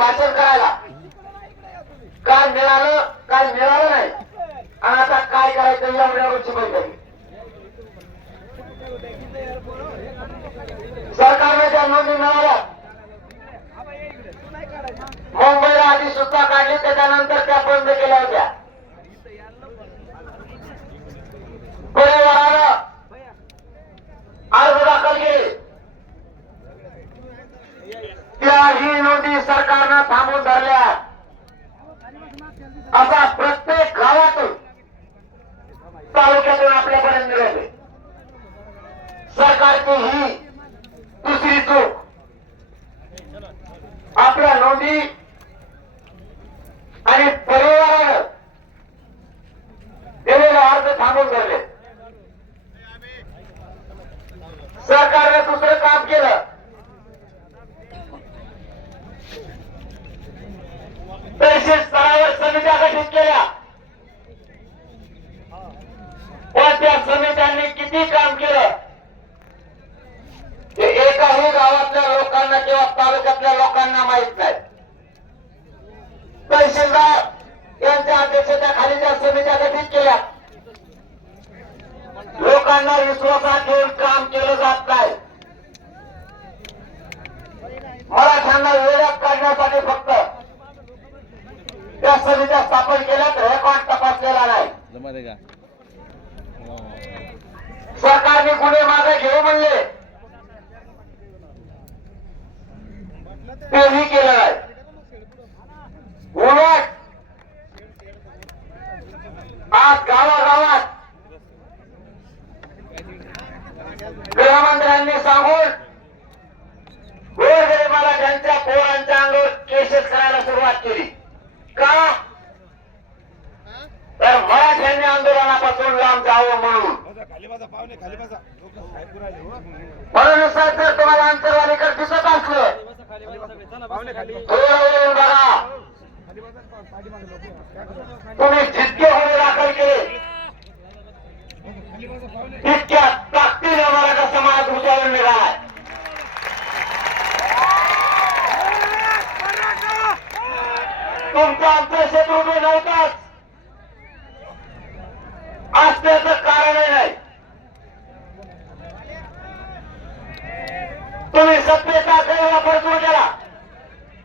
भाषण करायला. काय मिळालं काय मिळालं नाही. आणि आता काय करायचं या मुलावरची बैठक. सरकारने ज्या नोंदी मिळाल्या मुंबईला आधी सुद्धा काढली त्याच्यानंतर त्या बंद केल्या होत्या. आपल्यापर्यंत मिळाले सरकारची ही दुसरी चूक. आपल्या नोंदी आणि परिवारानं दिलेला अर्ज थांबून धरले. सरकारने दुसरं काम केलं. पैसे स्तरावर समित्या गठीत केल्या. लोकांना किंवा तालुक्यातल्या लोकांना माहीत नाही. तहसीलदार यांच्या अध्यक्षतेखाली त्या समित्या गठीत केल्या लोकांना विश्वासात घेऊन काम केलं जात नाही. मराठ्यांना वेळात काढण्यासाठी फक्त त्या समित्या स्थापन केल्यात रेकॉर्ड तपासलेला नाही. सरकारने गुन्हे मागे घेऊ म्हणले? तेही केलं आहे उलट आज गावागावात गृहमंत्र्यांनी सांगून गोरगरिबाला त्यांच्या पोरांच्या अंगावर केसेस करायला सुरुवात केली. का? तर मराठ्यांनी आंदोलनापासून लांब जावं म्हणून. म्हणून साहेब जर तुम्हाला अंतरवालीकडे दिसत असलं तुम्ही जितके गुन्हे दाखल केले तितक्या ताकदीने मराठा समाज उद्यावर निघालाय तुमचं आमचं शत्रू उभे नव्हताच.